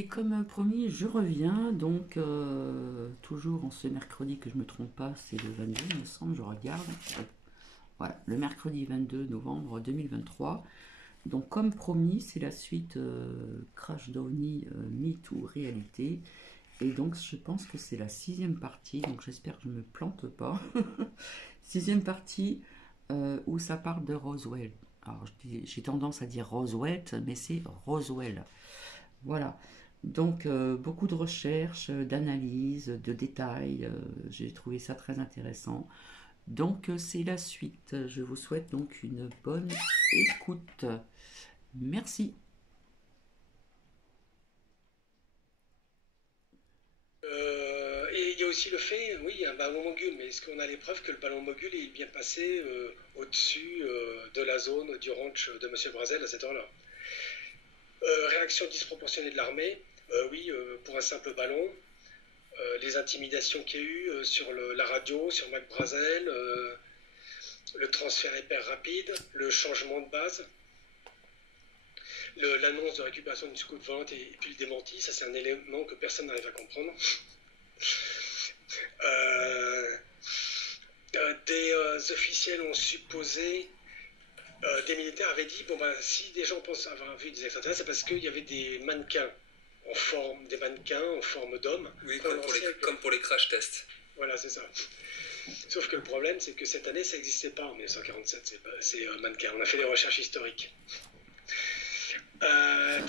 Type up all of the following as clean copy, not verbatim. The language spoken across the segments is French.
Et comme promis, je reviens, donc toujours en ce mercredi que je me trompe pas, c'est le 22, il me semble, je regarde. Voilà, le mercredi 22 novembre 2023. Donc comme promis, c'est la suite Crash Downey MeToo Réalité. Et donc je pense que c'est la sixième partie, donc j'espère que je ne me plante pas. Sixième partie où ça parle de Roswell. Alors j'ai tendance à dire Roswell, mais c'est Roswell. Voilà. Donc beaucoup de recherches, d'analyses, de détails. J'ai trouvé ça très intéressant. Donc c'est la suite. Je vous souhaite donc une bonne écoute. Merci. Et il y a aussi le fait, oui, il y a un ballon mogul, mais est-ce qu'on a les preuves que le ballon mogul est bien passé au-dessus de la zone du ranch de Monsieur Brazel à cette heure-là? Réaction disproportionnée de l'armée, oui, pour un simple ballon. Les intimidations qu'il y a eu sur la radio, sur Mac Brazel, le transfert hyper rapide, le changement de base, l'annonce de récupération d'une soucoupe volante et puis le démenti, ça c'est un élément que personne n'arrive à comprendre. Euh, des officiels ont supposé, des militaires avaient dit, bon ben si des gens pensent avoir vu des extraterrestres, c'est parce qu'il y avait des mannequins en forme d'homme. Oui, comme pour les crash tests. Voilà, c'est ça. Sauf que le problème, c'est que cette année, ça n'existait pas en 1947, c'est mannequin. On a fait des recherches historiques.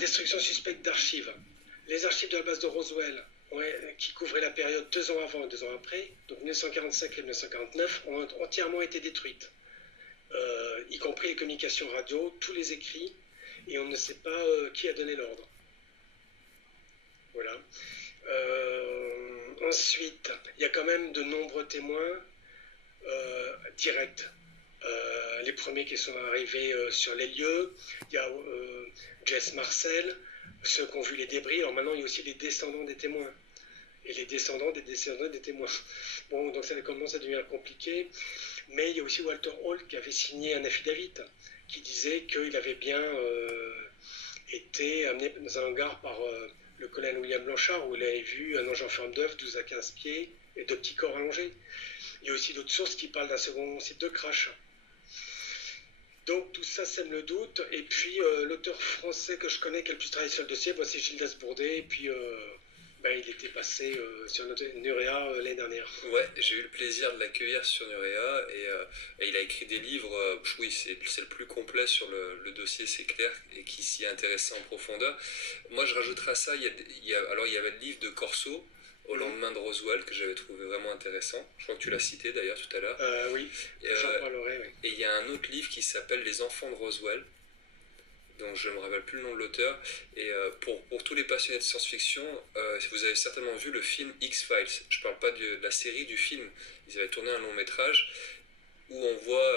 Destruction suspecte d'archives. Les archives de la base de Roswell, qui couvraient la période 2 ans avant et 2 ans après, donc 1945 et 1949, ont entièrement été détruites. Y compris les communications radio, tous les écrits, et on ne sait pas qui a donné l'ordre. Voilà. Ensuite, il y a quand même de nombreux témoins directs. Les premiers qui sont arrivés sur les lieux, il y a Jess Marcel, ceux qui ont vu les débris. Alors maintenant, il y a aussi les descendants des témoins. Et les descendants des témoins. Bon, donc ça commence à devenir compliqué. Mais il y a aussi Walter Hall qui avait signé un affidavit qui disait qu'il avait bien été amené dans un hangar par le colonel William Blanchard, où il avait vu un ange en forme d'œuf, 12 à 15 pieds, et 2 petits corps allongés. Il y a aussi d'autres sources qui parlent d'un second site de crash. Donc tout ça sème le doute. Et puis l'auteur français que je connais qui a le plus travaillé sur le dossier, c'est Gilles Desbourdet. Et puis il était passé sur Nurea l'année dernière. Ouais, j'ai eu le plaisir de l'accueillir sur Nurea et il a écrit des livres, oui, c'est le plus complet sur le dossier, c'est clair, et qui s'y est intéressé en profondeur. Moi, je rajouterais à ça, il y avait le livre de Corso, Au lendemain de Roswell, que j'avais trouvé vraiment intéressant. Je crois que tu l'as cité d'ailleurs tout à l'heure. Oui, j'en parlerai. Oui. Et il y a un autre livre qui s'appelle Les enfants de Roswell, donc je ne me rappelle plus le nom de l'auteur. Et pour tous les passionnés de science-fiction, vous avez certainement vu le film X-Files. Je ne parle pas de la série, du film. Ils avaient tourné un long métrage où on voit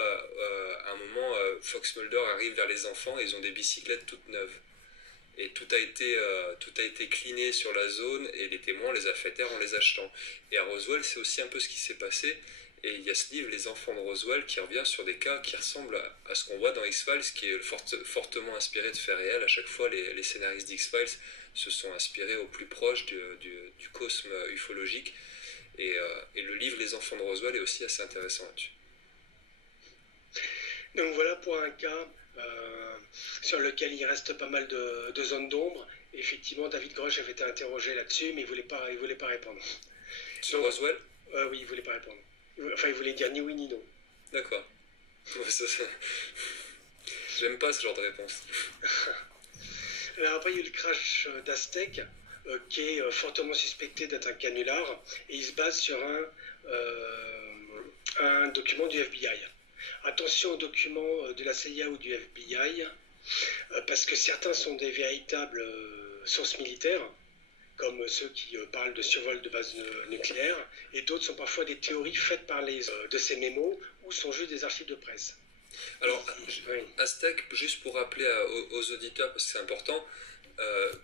à un moment Fox Mulder arrive vers les enfants et ils ont des bicyclettes toutes neuves. Et tout a été cleané sur la zone et les témoins les a fait taire en les achetant. Et à Roswell, c'est aussi un peu ce qui s'est passé. Et il y a ce livre, Les enfants de Roswell, qui revient sur des cas qui ressemblent à ce qu'on voit dans X-Files, qui est fortement inspiré de faits réels. À chaque fois, les scénaristes d'X-Files se sont inspirés au plus proche du cosme ufologique. Et le livre Les enfants de Roswell est aussi assez intéressant là-dessus. Donc voilà pour un cas sur lequel il reste pas mal de zones d'ombre. Et effectivement, David Grush avait été interrogé là-dessus, mais il voulait pas répondre. Sur Roswell ? Oui, il voulait pas répondre. Enfin, il voulait dire ni oui ni non. D'accord. J'aime pas ce genre de réponse. Alors après, il y a eu le crash d'Aztec, qui est fortement suspecté d'être un canular, et il se base sur un document du FBI. Attention aux documents de la CIA ou du FBI, parce que certains sont des véritables sources militaires, comme ceux qui parlent de survol de bases nucléaires, et d'autres sont parfois des théories faites par de ces mémos, ou sont juste des archives de presse. Alors, Aztec, juste pour rappeler aux auditeurs, parce que c'est important,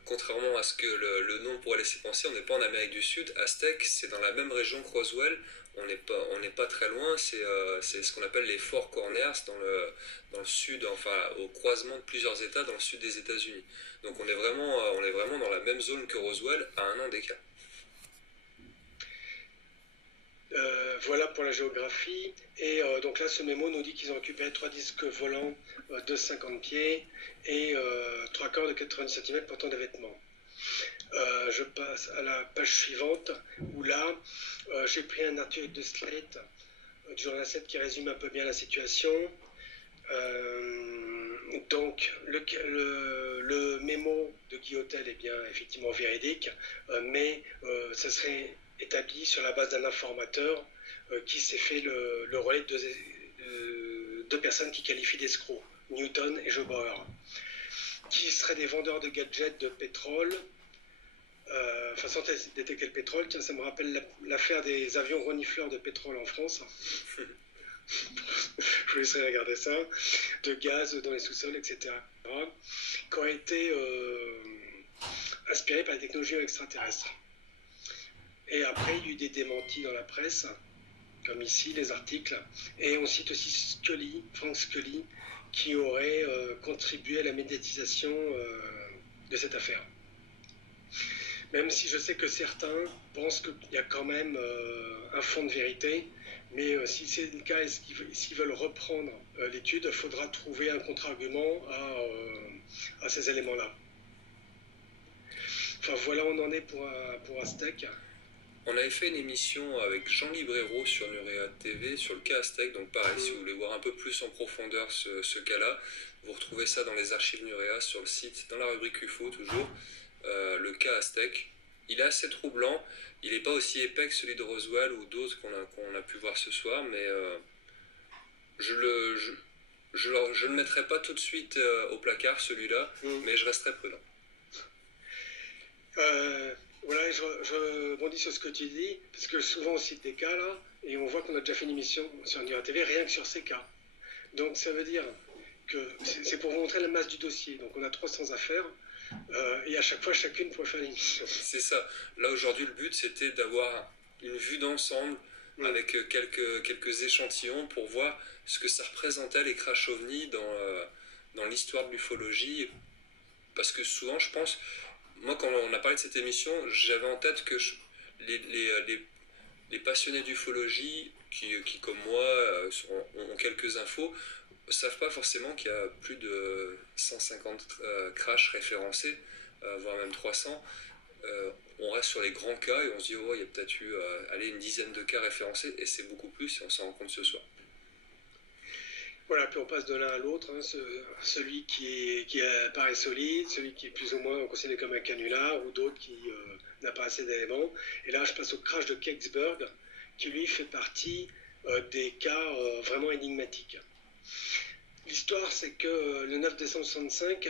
contrairement à ce que le nom pourrait laisser penser, on n'est pas en Amérique du Sud. Aztec, c'est dans la même région que Roswell, on n'est pas très loin, c'est ce qu'on appelle les Four Corners dans le sud, enfin au croisement de plusieurs États dans le sud des États-Unis. Donc on est vraiment dans la même zone que Roswell à 1 an d'écart. Voilà pour la géographie. Et donc là, ce mémo nous dit qu'ils ont récupéré 3 disques volants de 50 pieds et 3 corps de 90 cm portant des vêtements. Je passe à la page suivante où là, j'ai pris un article de Slate du journal 7 qui résume un peu bien la situation. Donc, le mémo de Guy Hôtel est bien effectivement véridique, mais ça serait établi sur la base d'un informateur qui s'est fait le relais de deux personnes qui qualifient d'escrocs, Newton et Joe Bauer, qui seraient des vendeurs de gadgets de pétrole, sans détecter le pétrole. Tiens, ça me rappelle l'affaire des avions renifleurs de pétrole en France. Je vous laisserai regarder ça, de gaz dans les sous-sols, etc., qui ont été aspirés par les technologies extraterrestres. Et après, il y a eu des démentis dans la presse, comme ici, les articles. Et on cite aussi Frank Scully, qui aurait contribué à la médiatisation de cette affaire. Même si je sais que certains pensent qu'il y a quand même un fond de vérité, mais si c'est le cas et s'ils veulent reprendre l'étude, il faudra trouver un contre-argument à ces éléments-là. Enfin voilà, on en est pour Aztec. On avait fait une émission avec Jean Librero sur Nurea TV sur le cas Aztec, donc pareil, si vous voulez voir un peu plus en profondeur ce cas-là, vous retrouvez ça dans les archives Nurea sur le site, dans la rubrique UFO toujours, le cas Aztec. Il est assez troublant, il n'est pas aussi épais que celui de Roswell ou d'autres qu'on a pu voir ce soir, mais je ne mettrai pas tout de suite au placard celui-là, mais je resterai prudent. Voilà, je rebondis sur ce que tu dis, parce que souvent on cite des cas là, et on voit qu'on a déjà fait une émission sur Nurea TV rien que sur ces cas. Donc ça veut dire que c'est pour vous montrer la masse du dossier. Donc on a 300 affaires, et à chaque fois chacune pourrait faire l'émission. C'est ça. Là aujourd'hui le but c'était d'avoir une vue d'ensemble avec quelques échantillons pour voir ce que ça représentait les crash ovnis dans l'histoire de l'ufologie. Parce que souvent je pense... Moi, quand on a parlé de cette émission, j'avais en tête que les passionnés d'ufologie, qui comme moi, ont quelques infos, ne savent pas forcément qu'il y a plus de 150 crashs référencés, voire même 300. On reste sur les grands cas et on se dit, oh, il y a peut-être eu une dizaine de cas référencés, et c'est beaucoup plus si on s'en rend compte ce soir. Voilà, puis on passe de l'un à l'autre, hein, celui qui paraît solide, celui qui est plus ou moins considéré comme un canular, ou d'autres qui n'a pas assez d'éléments. Et là, je passe au crash de Kecksburg, qui lui fait partie des cas vraiment énigmatiques. L'histoire, c'est que le 9 décembre 1965,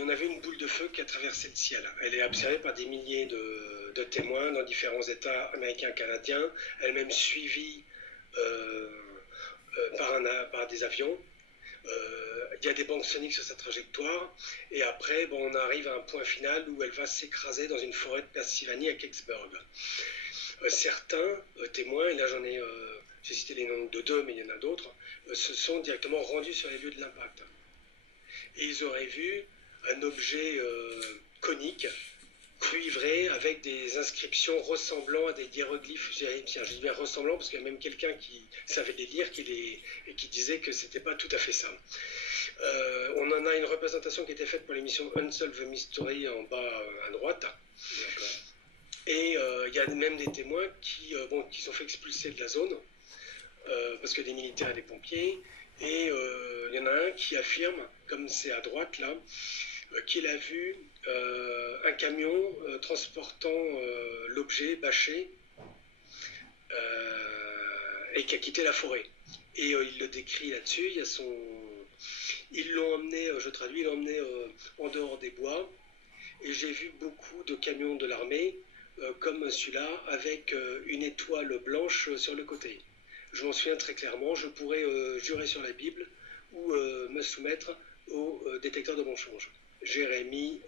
on avait une boule de feu qui a traversé le ciel. Elle est observée par des milliers de témoins dans différents États américains et canadiens, elle-même suivie par des avions. Il y a des bandes soniques sur sa trajectoire, et après on arrive à un point final où elle va s'écraser dans une forêt de Pennsylvanie à Kecksburg. Certains témoins, et là j'ai cité les noms de 2, mais il y en a d'autres, se sont directement rendus sur les lieux de l'impact. Et ils auraient vu un objet conique, cuivré, avec des inscriptions ressemblant à des hiéroglyphes. Je dis bien ressemblant parce qu'il y a même quelqu'un qui savait les lire et qui disait que c'était pas tout à fait ça. On en a une représentation qui était faite pour l'émission Unsolved Mystery en bas à droite. D'accord. Et il y a même des témoins qui sont fait expulser de la zone parce que des militaires et des pompiers. Et il y en a un qui affirme, comme c'est à droite là, qu'il a vu un camion transportant l'objet bâché et qui a quitté la forêt. Et il le décrit là-dessus. Ils l'ont emmené, je traduis, ils l'ont emmené en dehors des bois. Et j'ai vu beaucoup de camions de l'armée comme celui-là avec une étoile blanche sur le côté. Je m'en souviens très clairement. Je pourrais jurer sur la Bible ou me soumettre au détecteur de mensonges. Jérémy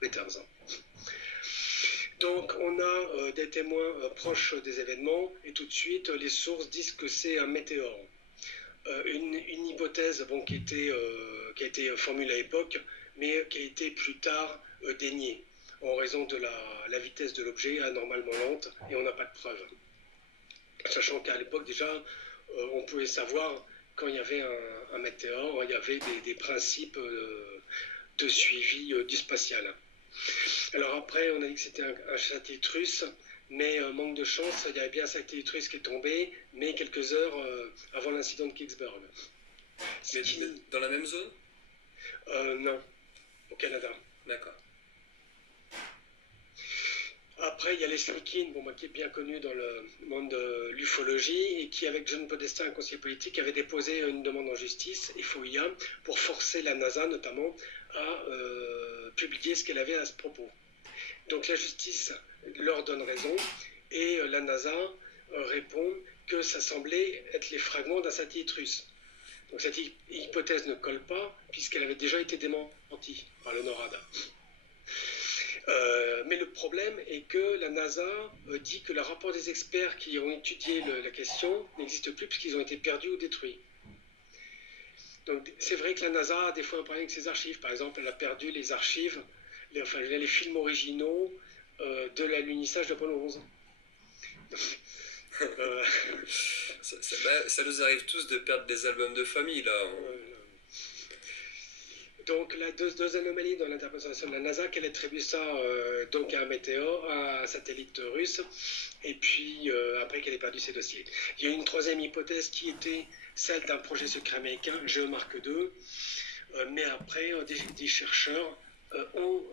Betters. Donc on a des témoins proches des événements et tout de suite les sources disent que c'est un météore. Une hypothèse qui a été formulée à l'époque, mais qui a été plus tard déniée en raison de la vitesse de l'objet anormalement lente et on n'a pas de preuves. Sachant qu'à l'époque déjà, on pouvait savoir quand il y avait un météore, il y avait des principes de suivi du spatial. Alors après, on a dit que c'était un satellite russe, mais manque de chance, il y avait bien un satellite russe qui est tombé, mais quelques heures avant l'incident de Kingsburg. Mais dans la même zone? Non, au Canada. D'accord. Après, il y a Leslie Kean, qui est bien connu dans le monde de l'ufologie et qui, avec John Podesta, un conseiller politique, avait déposé une demande en justice, FOIA, pour forcer la NASA notamment à publier ce qu'elle avait à ce propos. Donc la justice leur donne raison et la NASA répond que ça semblait être les fragments d'un satellite russe. Donc cette hypothèse ne colle pas puisqu'elle avait déjà été démentie par le NORAD. Mais le problème est que la NASA dit que le rapport des experts qui ont étudié la question n'existe plus puisqu'ils ont été perdus ou détruits. Donc c'est vrai que la NASA a des fois un problème avec ses archives. Par exemple, elle a perdu les archives, les films originaux de l'alunissage d'Apollo 11. Ça nous arrive tous de perdre des albums de famille, là. Donc, la deux anomalies dans l'interprétation de la NASA, qu'elle attribue ça donc à un météore, à un satellite russe, et puis après qu'elle ait perdu ses dossiers. Il y a une troisième hypothèse qui était celle d'un projet secret américain, GeoMark II, mais après, des chercheurs ont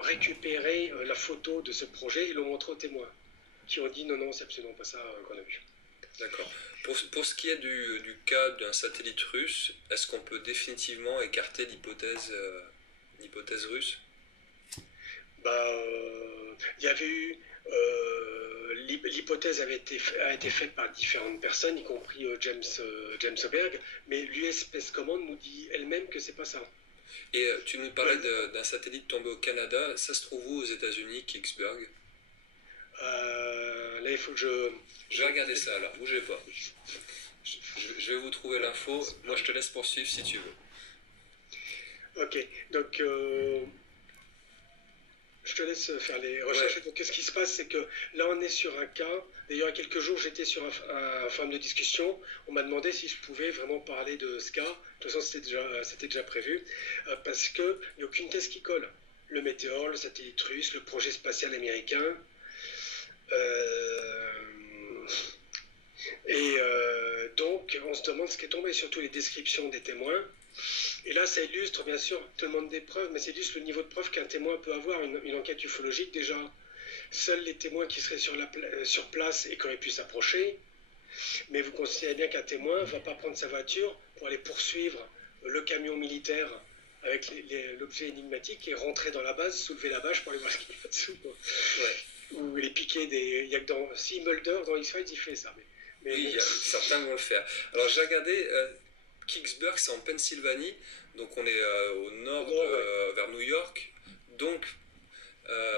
récupéré la photo de ce projet et l'ont montré aux témoins, qui ont dit non, c'est absolument pas ça qu'on a vu. D'accord. Pour ce qui est du cas d'un satellite russe, est-ce qu'on peut définitivement écarter l'hypothèse russe? Il y avait eu... l'hypothèse a été faite par différentes personnes, y compris James Oberg, mais l'US Space Command nous dit elle-même que c'est pas ça. Et tu nous parlais d'un satellite tombé au Canada, ça se trouve où aux États-Unis, Kingsburg? Là, il faut que je vais regarder ça, alors, bougez pas. Je vais vous trouver l'info. Moi, je te laisse poursuivre si tu veux. Ok, donc je te laisse faire les recherches. Ouais. Donc, ce qui se passe, c'est que là, on est sur un cas. D'ailleurs, il y a quelques jours, j'étais sur un forum de discussion. On m'a demandé si je pouvais vraiment parler de ce cas. De toute façon, c'était déjà prévu. Parce qu'il n'y a aucune thèse qui colle. Le météore, le satellite russe, le projet spatial américain. Donc, on se demande ce qui est tombé, surtout les descriptions des témoins. Et là, ça illustre, bien sûr, tout le monde des preuves, mais ça illustre le niveau de preuve qu'un témoin peut avoir, une enquête ufologique. Déjà, seuls les témoins qui seraient sur place et qui auraient pu s'approcher. Mais vous considérez bien qu'un témoin ne va pas prendre sa voiture pour aller poursuivre le camion militaire avec l'objet énigmatique et rentrer dans la base, soulever la bâche pour aller voir ce qu'il y a dessous. Ouais. Ou les piquer des... Il y a que si Mulder, dans X-Files, il fait ça. Mais oui, certains vont le faire. Alors, j'ai regardé... Kingsburg, c'est en Pennsylvanie, donc on est au nord, vers New York, donc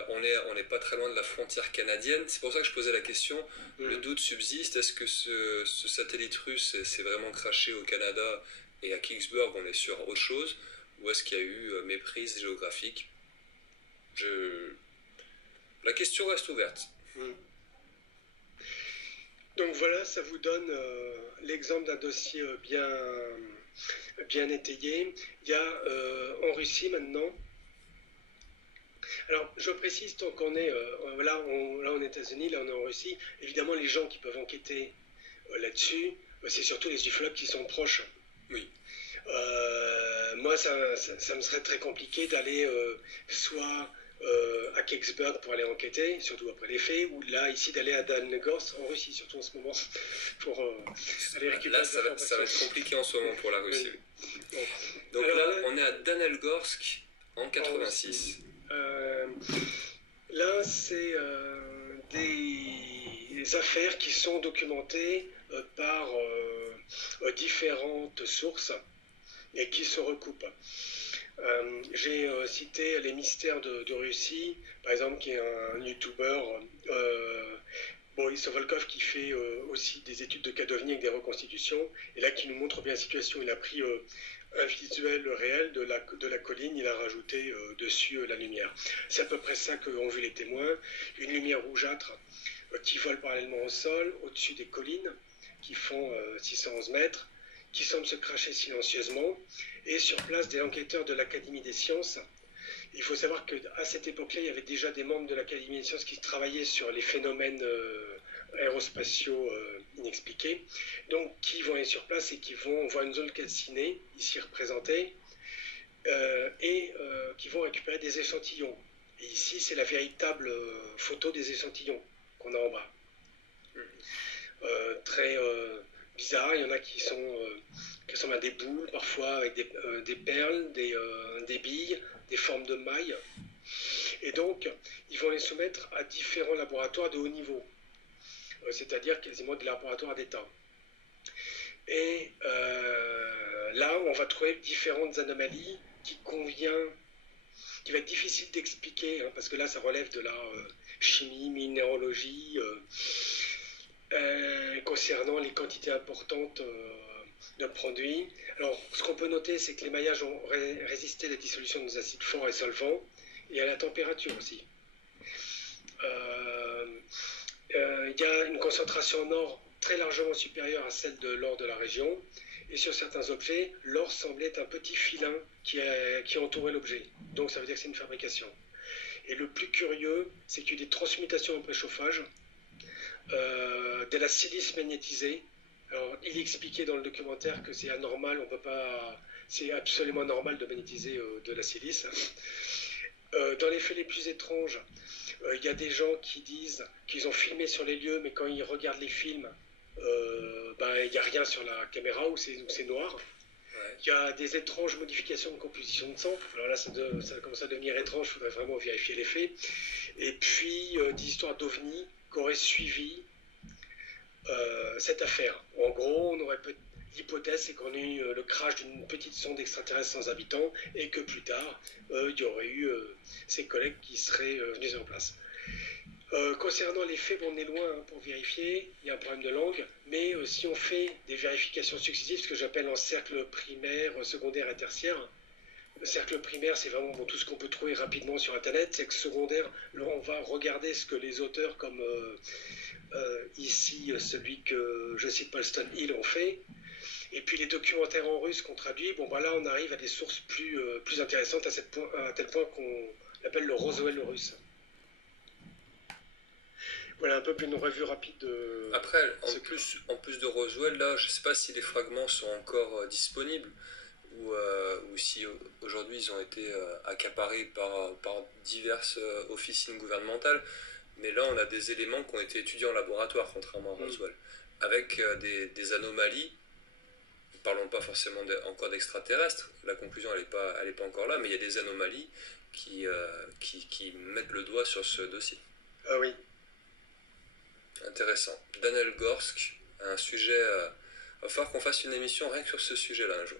on n'est pas très loin de la frontière canadienne. C'est pour ça que je posais la question. Le doute subsiste, est-ce que ce satellite russe s'est vraiment crashé au Canada et à Kingsburg on est sur autre chose, ou est-ce qu'il y a eu méprise géographique? La question reste ouverte. Donc voilà, ça vous donne l'exemple d'un dossier bien étayé. Il y a en Russie maintenant. Alors je précise, tant qu'on est là aux États-Unis, là on est en Russie, évidemment les gens qui peuvent enquêter là-dessus, c'est surtout les ufologues qui sont proches. Oui. Moi, ça me serait très compliqué d'aller soit à Kecksburg pour aller enquêter, surtout après les faits, ou là, ici, d'aller à Dannegorsk en Russie, surtout en ce moment, pour aller récupérer. Là, ça va être compliqué en ce moment pour la Russie. Oui. Donc alors, là, on est à Dannelgorsk en 86. Là, c'est des affaires qui sont documentées par différentes sources et qui se recoupent. J'ai cité Les Mystères de Russie, par exemple, qui est un YouTuber, Boris Volkov, qui fait aussi des études de cas d'OVNI avec des reconstitutions, et là qui nous montre bien la situation. Il a pris un visuel réel de la colline, il a rajouté dessus la lumière. C'est à peu près ça qu'ont vu les témoins, une lumière rougeâtre qui vole parallèlement au sol, au-dessus des collines, qui font 611 mètres, qui semblent se cracher silencieusement, et sur place des enquêteurs de l'Académie des sciences. Il faut savoir qu'à cette époque-là, il y avait déjà des membres de l'Académie des sciences qui travaillaient sur les phénomènes aérospatiaux inexpliqués, donc qui vont aller sur place et qui vont voir une zone calcinée, ici représentée, et qui vont récupérer des échantillons. Et ici, c'est la véritable photo des échantillons qu'on a en bas. Très bizarre, il y en a qui ressemblent à des boules, parfois avec des perles, des billes, des formes de mailles. Et donc, ils vont les soumettre à différents laboratoires de haut niveau, c'est-à-dire quasiment des laboratoires d'État. Et là, on va trouver différentes anomalies qui va être difficile d'expliquer, hein, parce que là, ça relève de la chimie, minéralogie, concernant les quantités importantes de produits. Alors, ce qu'on peut noter, c'est que les maillages ont résisté à la dissolution des acides forts et solvants, et à la température aussi. Il y a une concentration en or très largement supérieure à celle de l'or de la région, et sur certains objets, l'or semblait être un petit filin qui entourait l'objet. Donc ça veut dire que c'est une fabrication. Et le plus curieux, c'est qu'il y a eu des transmutations en préchauffage, de la silice magnétisée. Alors, il expliquait dans le documentaire que c'est anormal, on peut pas, c'est absolument normal de magnétiser de la silice. Dans les faits les plus étranges, il y a des gens qui disent qu'ils ont filmé sur les lieux, mais quand ils regardent les films, il n'y a rien sur la caméra ou c'est noir. Il y a des étranges modifications de composition de sang. Alors là, ça commence à devenir étrange, il faudrait vraiment vérifier les faits. Et puis, des histoires d'ovnis qui auraient suivi cette affaire. En gros, l'hypothèse, c'est qu'on ait eu le crash d'une petite sonde extraterrestre sans habitants et que plus tard, il y aurait eu ses collègues qui seraient venus sur place. Concernant les faits, on est loin pour vérifier, il y a un problème de langue, mais si on fait des vérifications successives, ce que j'appelle en cercle primaire, secondaire et tertiaire, le cercle primaire, c'est vraiment tout ce qu'on peut trouver rapidement sur Internet. C'est que secondaire, là, on va regarder ce que les auteurs, comme ici celui que je cite Paulston Hill, ont fait. Et puis les documentaires en russe qu'on traduit, là on arrive à des sources plus intéressantes à tel point qu'on appelle le Roswell russe. Voilà un peu une revue rapide de... Après, en plus de Roswell, là, je ne sais pas si les fragments sont encore disponibles ou si aujourd'hui ils ont été accaparés par diverses officines gouvernementales. Mais là, on a des éléments qui ont été étudiés en laboratoire, contrairement à Roswell, avec des anomalies. Parlons pas forcément encore d'extraterrestres, la conclusion elle est pas encore là, mais il y a des anomalies qui mettent le doigt sur ce dossier. Ah oui. Intéressant. Daniel Gorsk, un sujet... va falloir qu'on fasse une émission rien que sur ce sujet-là un jour.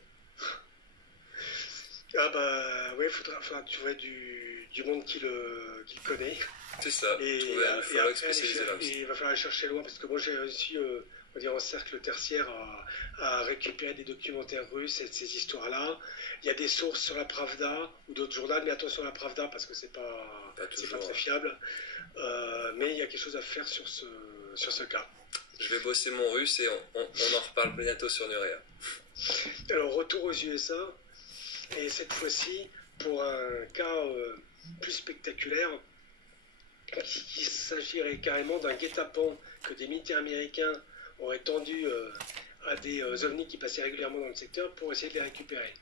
Ah oui, faudra trouver du monde qui le connaît. C'est ça, trouver un ufologue spécialisé là aussi. Il va falloir aller chercher loin, parce que moi j'ai réussi, en cercle tertiaire, à récupérer des documentaires russes et de ces histoires-là. Il y a des sources sur la Pravda ou d'autres journaux, mais attention à la Pravda, parce que c'est pas très fiable. Mais il y a quelque chose à faire sur ce cas. Je vais bosser mon russe et on en reparle bientôt sur Nurea. Alors, retour aux USA, et cette fois-ci, pour un cas plus spectaculaire, il s'agirait carrément d'un guet-apens que des militaires américains auraient tendu à des ovnis qui passaient régulièrement dans le secteur pour essayer de les récupérer.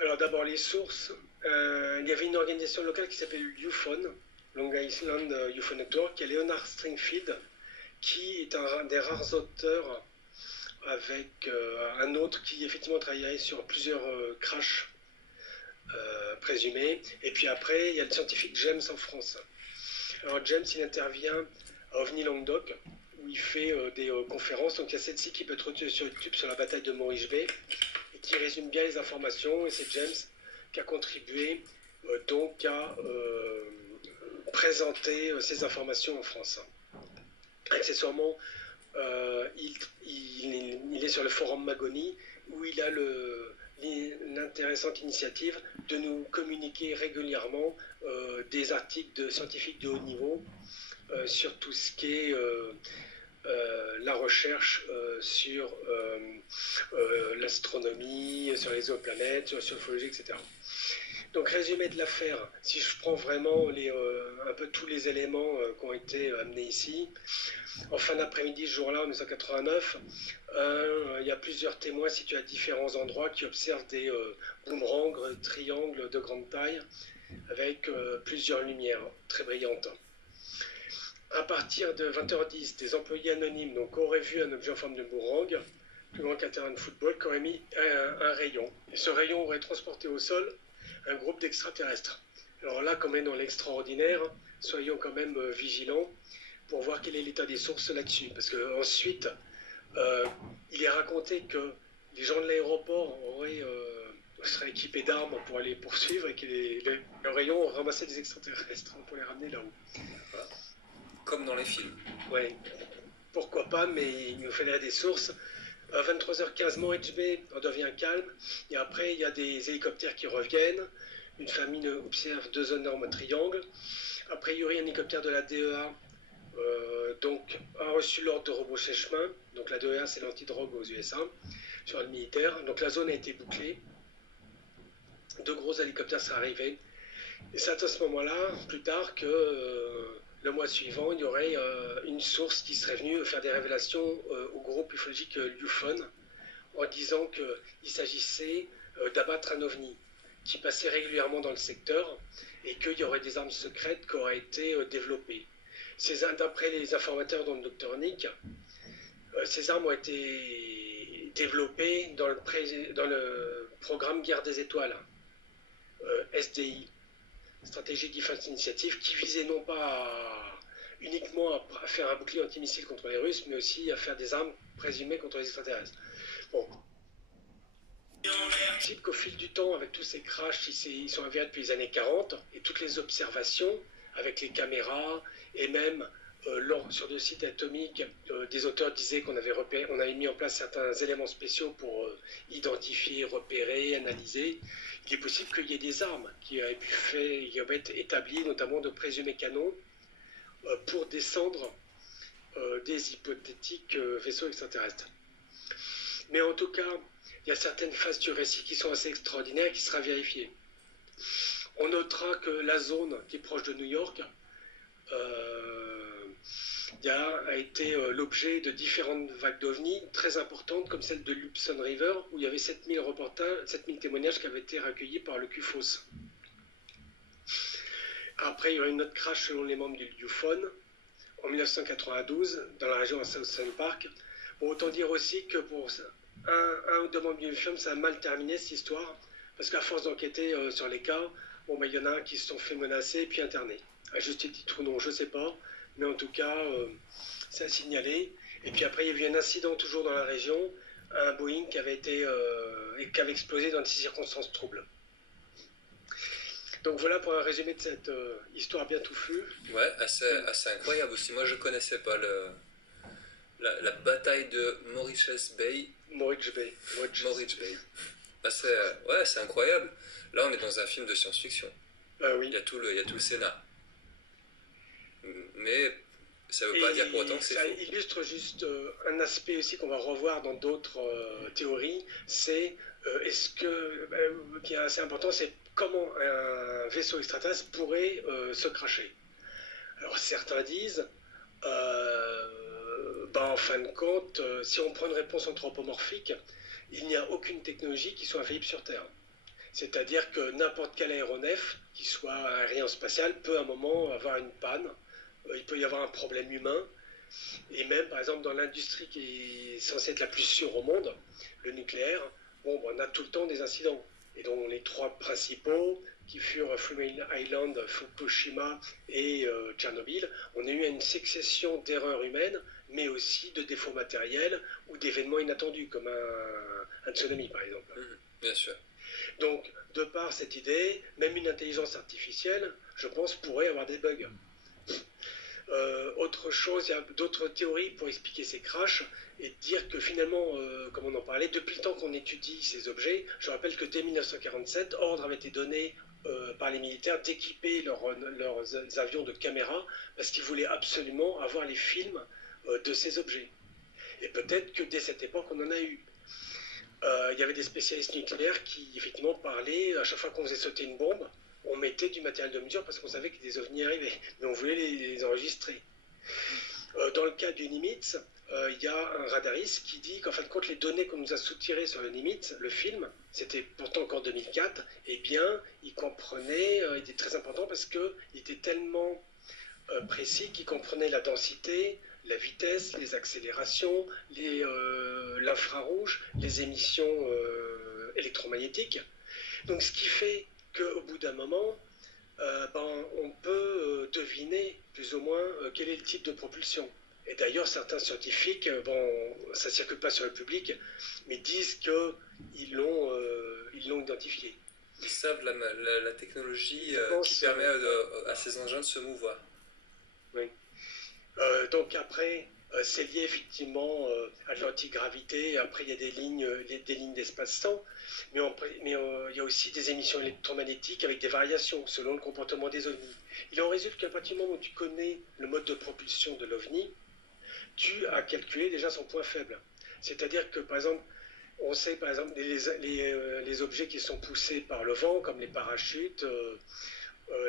Alors d'abord les sources, il y avait une organisation locale qui s'appelle UFON, Long Island UFO Network, qui est Leonard Stringfield, qui est un des rares auteurs avec un autre qui effectivement travaillait sur plusieurs crashs présumés. Et puis après, il y a le scientifique James en France. Alors James, il intervient à OVNI Languedoc, où il fait des conférences. Donc il y a celle-ci qui peut être retrouvée sur YouTube sur la bataille de Maurice Bay, et qui résume bien les informations. Et c'est James qui a contribué donc à présenter ces informations en France. Accessoirement, il est sur le forum Magoni, où il a l'intéressante initiative de nous communiquer régulièrement des articles de scientifiques de haut niveau sur tout ce qui est la recherche sur l'astronomie, sur les exoplanètes, sur l'ufologie, etc. Donc résumé de l'affaire, si je prends vraiment un peu tous les éléments qui ont été amenés ici, en fin d'après-midi ce jour-là, en 1989, il y a plusieurs témoins situés à différents endroits qui observent des boomerangs, triangles de grande taille, avec plusieurs lumières très brillantes. À partir de 20h10, des employés anonymes auraient vu un objet en forme de boomerang, plus grand qu'un terrain de football, qui aurait mis un rayon. Et ce rayon aurait transporté au sol un groupe d'extraterrestres. Alors là, comme est dans l'extraordinaire, soyons quand même vigilants pour voir quel est l'état des sources là-dessus. Parce qu'ensuite, il est raconté que les gens de l'aéroport seraient équipés d'armes pour aller poursuivre et que les rayons ont ramassé des extraterrestres pour les ramener là-haut. Voilà. Comme dans les films. Oui, pourquoi pas, mais il nous faudrait des sources. À 23h15, Morridge Bay en devient calme, et après il y a des hélicoptères qui reviennent, une famille observe 2 énormes triangles, a priori un hélicoptère de la DEA a reçu l'ordre de rebrousser chemin, donc la DEA c'est l'antidrogue aux USA, sur le militaire, donc la zone a été bouclée, 2 gros hélicoptères sont arrivés, et c'est à ce moment-là, plus tard, que le mois suivant, il y aurait une source qui serait venue faire des révélations au groupe ufologique UFON en disant qu'il s'agissait d'abattre un ovni qui passait régulièrement dans le secteur et qu'il y aurait des armes secrètes qui auraient été développées. D'après les informateurs dont le docteur Nick, ces armes ont été développées dans le programme Guerre des Étoiles, SDI. Stratégie Defense Initiative, qui visait non pas uniquement à faire un bouclier antimissile contre les Russes, mais aussi à faire des armes présumées contre les extraterrestres. Bon. C'est qu'au fil du temps, avec tous ces crashs, ils sont avérés depuis les années 40, et toutes les observations, avec les caméras, et même sur le site atomique, des auteurs disaient qu'on avait mis en place certains éléments spéciaux pour identifier, repérer, analyser. Il est possible qu'il y ait des armes qui avaient été établies, notamment de présumés canons, pour descendre des hypothétiques vaisseaux extraterrestres. Mais en tout cas, il y a certaines phases du récit qui sont assez extraordinaires et qui sera vérifiées. On notera que la zone qui est proche de New York a été l'objet de différentes vagues d'ovnis très importantes, comme celle de l'Hudson River, où il y avait 7000 témoignages qui avaient été recueillis par le QFOS. Après, il y aura une autre crash selon les membres du UFON en 1992, dans la région de South Central Park. Bon, autant dire aussi que pour un ou 2 membres du UFON, ça a mal terminé cette histoire, parce qu'à force d'enquêter sur les cas, il y en a un qui se sont fait menacer et puis internés. À juste titre ou non, je ne sais pas. Mais en tout cas, c'est à signaler. Et puis après, il y a eu un incident toujours dans la région, un Boeing qui avait explosé dans des circonstances troubles. Donc voilà pour un résumé de cette histoire bien touffue. Ouais, assez incroyable aussi. Moi, je ne connaissais pas la bataille de Morridge Bay. Morridge Bay. C'est incroyable. Là, on est dans un film de science-fiction. Oui. Il y a tout le scénar. Mais ça ne veut pas dire pour autant que c'est faux. Ça illustre juste un aspect aussi qu'on va revoir dans d'autres théories, c'est qui est assez important, c'est comment un vaisseau extraterrestre pourrait se crasher. Alors certains disent, en fin de compte, si on prend une réponse anthropomorphique, il n'y a aucune technologie qui soit infaillible sur Terre. C'est-à-dire que n'importe quel aéronef, qui soit aérien ou spatial, peut à un moment avoir une panne. Il peut y avoir un problème humain. Et même, par exemple, dans l'industrie qui est censée être la plus sûre au monde, le nucléaire, on a tout le temps des incidents. Et dont les 3 principaux, qui furent Three Mile Island, Fukushima et Tchernobyl, on a eu une succession d'erreurs humaines, mais aussi de défauts matériels ou d'événements inattendus, comme un tsunami, par exemple. Bien sûr. Donc, de par cette idée, même une intelligence artificielle, je pense, pourrait avoir des bugs. Autre chose, il y a d'autres théories pour expliquer ces crashs et dire que finalement, comme on en parlait, depuis le temps qu'on étudie ces objets, je rappelle que dès 1947, ordre avait été donné par les militaires d'équiper leurs avions de caméras parce qu'ils voulaient absolument avoir les films de ces objets. Et peut-être que dès cette époque, on en a eu. Il y avait des spécialistes nucléaires qui effectivement parlaient, à chaque fois qu'on faisait sauter une bombe, on mettait du matériel de mesure parce qu'on savait que des ovnis arrivaient, mais on voulait les enregistrer. Dans le cas du Nimitz, il y a un radariste qui dit qu'en fin de compte, les données qu'on nous a soutirées sur le Nimitz, le film, c'était pourtant encore 2004, eh bien, il comprenait, il était très important parce qu'il était tellement précis qu'il comprenait la densité, la vitesse, les accélérations, l'infrarouge, les émissions électromagnétiques. Donc ce qui fait qu'au bout d'un moment, on peut deviner plus ou moins quel est le type de propulsion. Et d'ailleurs, certains scientifiques, ça ne circule pas sur le public, mais disent qu'ils l'ont identifié. Ils savent la technologie qui permet à ces engins de se mouvoir. Oui. Donc après, c'est lié effectivement à l'antigravité. Après, il y a des lignes d'espace-temps. Mais il y a aussi des émissions électromagnétiques avec des variations selon le comportement des ovnis. Il en résulte qu'à partir du moment où tu connais le mode de propulsion de l'ovni, tu as calculé déjà son point faible. C'est-à-dire que, par exemple, on sait, par exemple, les objets qui sont poussés par le vent, comme les parachutes,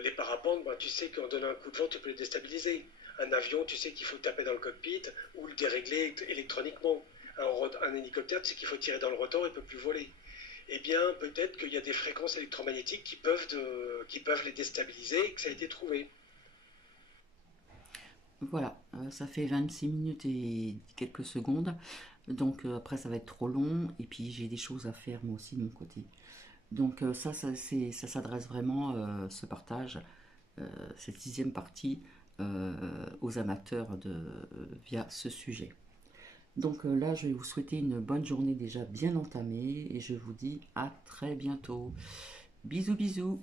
les parapentes, tu sais qu'en donnant un coup de vent, tu peux les déstabiliser. Un avion, tu sais qu'il faut taper dans le cockpit ou le dérégler électroniquement. Un hélicoptère, tu sais qu'il faut tirer dans le rotor, il ne peut plus voler. Eh bien, peut-être qu'il y a des fréquences électromagnétiques qui peuvent les déstabiliser et que ça a été trouvé. Voilà, ça fait 26 minutes et quelques secondes. Donc après, ça va être trop long. Et puis, j'ai des choses à faire moi aussi de mon côté. Donc ça s'adresse vraiment, ce partage, cette 6e partie, aux amateurs via ce sujet. Donc là, je vais vous souhaiter une bonne journée déjà bien entamée et je vous dis à très bientôt. Bisous bisous.